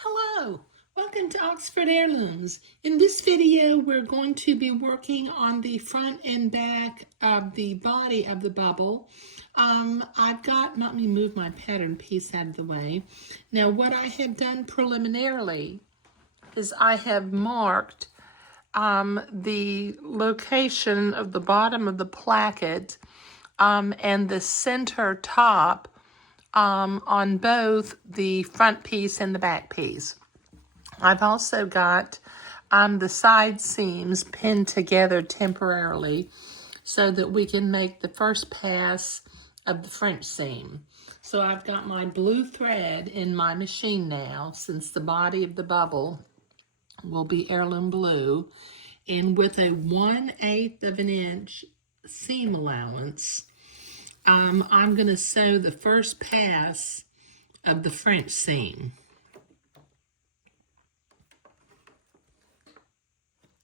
Hello, welcome to Oxford Heirlooms. In this video, we're going to be working on the front and back of the body of the bubble. Let me move my pattern piece out of the way. Now, what I have done preliminarily is I have marked the location of the bottom of the placket and the center top on both the front piece and the back piece. I've also got the side seams pinned together temporarily so that we can make the first pass of the French seam. So I've got my blue thread in my machine now, since the body of the bubble will be heirloom blue, and with a 1/8 of an inch seam allowance, I'm going to sew the first pass of the French seam.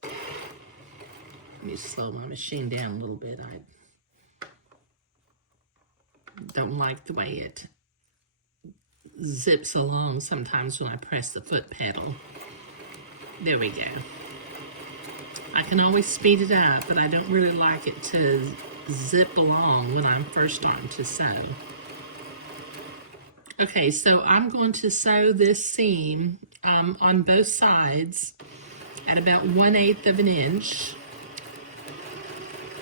Let me slow my machine down a little bit. I don't like the way it zips along sometimes when I press the foot pedal. There we go. I can always speed it up, but I don't really like it to zip along when I'm first starting to sew. Okay, so I'm going to sew this seam on both sides at about 1/8 of an inch.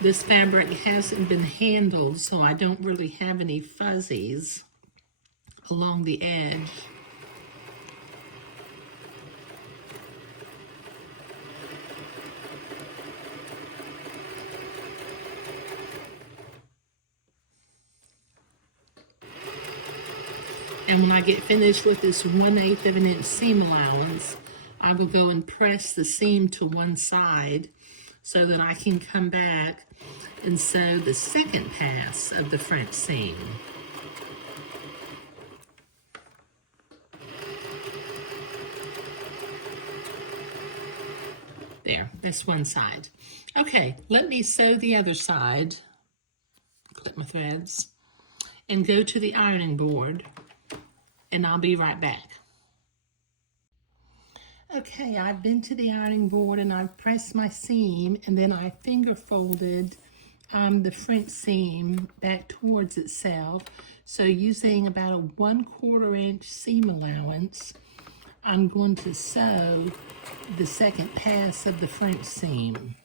This fabric hasn't been handled, so I don't really have any fuzzies along the edge. And when I get finished with this 1/8 of an inch seam allowance, I will go and press the seam to one side so that I can come back and sew the second pass of the French seam. There, that's one side. Okay, let me sew the other side, clip my threads, and go to the ironing board, and I'll be right back. Okay, I've been to the ironing board and I've pressed my seam, and then I finger folded the French seam back towards itself. So using about a 1/4 inch seam allowance, I'm going to sew the second pass of the French seam.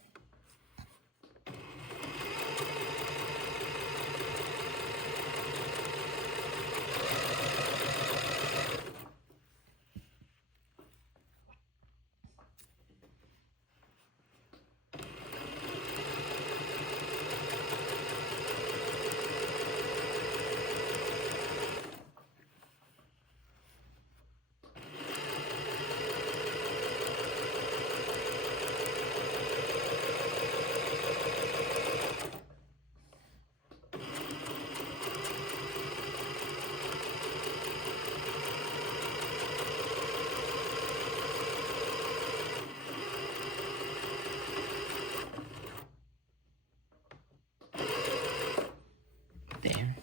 There.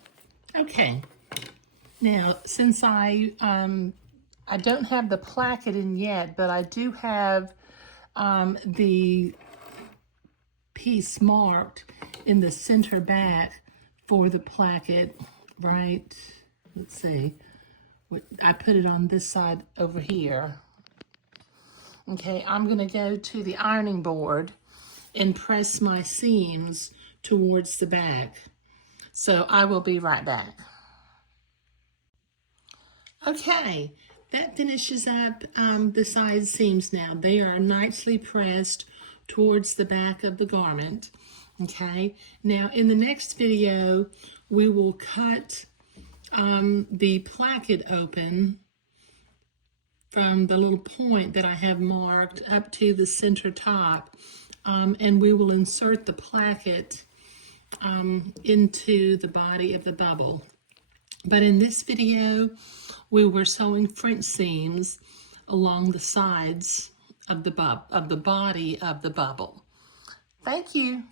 Okay. Now, since I don't have the placket in yet, but I do have the piece marked in the center back for the placket, right? Let's see. I put it on this side over here. Okay, I'm going to go to the ironing board and press my seams towards the back. So I will be right back. Okay, that finishes up the side seams now. They are nicely pressed towards the back of the garment. Okay, now in the next video, we will cut the placket open from the little point that I have marked up to the center top, and we will insert the placket into the body of the bubble. But in this video, we were sewing French seams along the sides of the body of the bubble. Thank you.